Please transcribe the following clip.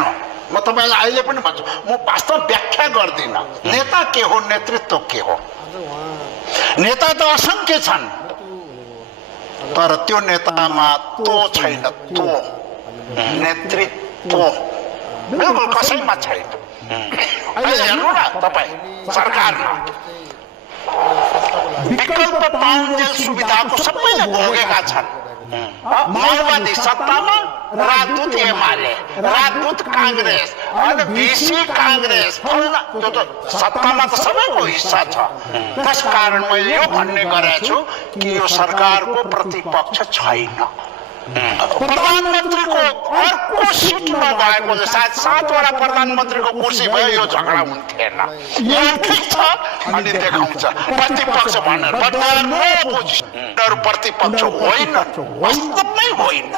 हेर्नु म तपाईलाई अहिले पनि भन्छु म वास्तव व्याख्या गर्दिन नेता के हो नेतृत्व के हो नेता त असंख्य छन् तर त्यो नेतामा तो छैन तो नेतृत्व बिल्कुल कसैमा छैन अहिले हेर्नु न तपाईँ सरकारमा विकल्प पाउन्जेल सुविधाको सबैले भोगेका छन् माओवादी सत्तामा राजदूत एमाले राजदूत कांग्रेस अनि बीसी कांग्रेस त्यो त सत्तामा त सबैको हिस्सा छ त्यसकारण मैले यो भन्ने गरेको छु कि यो सरकारको प्रतिपक्ष छैन प्रधानमन्त्रीको अर्को सिटमा भएकोले सायद 7 वटा प्रधानमन्त्रीको कुर्सी भयो यो झगडा हुन्थेन यो ठिक छ अनि देखाउँछ प्रतिपक्ष भनेर बट प्रतिपक्ष होइन वास्तवमै होइन